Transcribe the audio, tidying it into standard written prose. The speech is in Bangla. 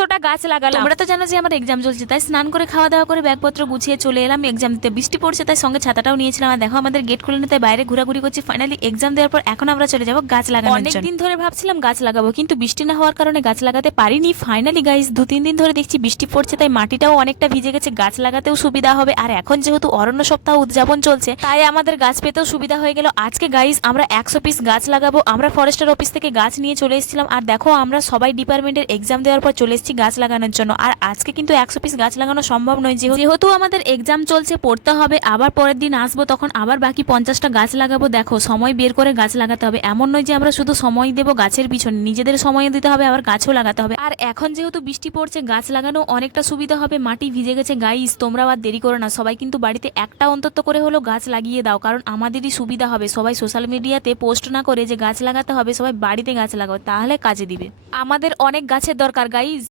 100টা গাছ লাগালাম। তোমরা তো জানো যে আমার এক্সাম চলছে, তাই স্নান করে খাওয়া দাওয়া করে ব্যাগপত্র গুছিয়ে চলে এলাম এক্সাম দিতে। বৃষ্টি পড়ছে তাই সঙ্গে ছাতাটাও নিয়েছিলাম। আর দেখো আমাদের গেট খুলে তাই বাইরে ঘোরাঘুরি করছি। ফাইনালি এক্সাম দেওয়ার পর এখন আমরা চলে যাবো গাছ লাগানোর জন্য। অনেকদিন ধরে ভাবছিলাম গাছ লাগাবো, কিন্তু বৃষ্টি না হওয়ার কারণে গাছ লাগাতে পারিনি। ফাইনালি গাইস 2-3 দিন ধরে দেখছি বৃষ্টি পড়ছে, তাই মাটিটাও অনেকটা ভিজে গেছে, গাছ লাগাতেও সুবিধা হবে। আর এখন যেহেতু অরণ্য সপ্তাহ উদযাপন চলছে, তাই আমাদের গাছ পেতেও সুবিধা হয়ে গেল। আজকে গাইস আমরা 100 পিস গাছ লাগাবো। আমরা ফরেস্টার অফিস থেকে গাছ নিয়ে চলে এসেছিলাম। আর দেখো আমরা সবাই ডিপার্টমেন্টের এক্সাম দেওয়ার পর চলে এসেছি গাছ লাগানোর জন্য। আর আজকে কিন্তু 100 পিস গাছ লাগানো সম্ভব নয়, যেহেতু আমাদের এক্সাম চলছে, পড়তে হবে। আবার পরের দিন আসবো, তখন আবার বাকি 50টা গাছ লাগাবো। দেখো সময় বের করে গাছ লাগাতে হবে, এমন নয় যে আমরা শুধু সময় দেবো গাছের পিছনে, নিজেদের সময় দিতে হবে, আবার গাছও লাগাতে হবে। আর এখন যেহেতু বৃষ্টি পড়ছে, গাছ লাগানো অনেকটা সুবিধা হবে। মাটি ভিজে গেছে গাইস, তোমরা আর দেরি করো না, সবাই কিন্তু বাড়িতে একটা অন্তত করে হলো গাছ লাগিয়ে দাও, কারণ আমাদেরই সুবিধা হবে। সবাই সোশ্যাল মিডিয়াতে পোস্ট না করে যে গাছ লাগাতে হবে, সবাই বাড়িতে গাছ লাগাও, তাহলে কাজে দিবে। আমাদের অনেক গাছের দরকার গাইস।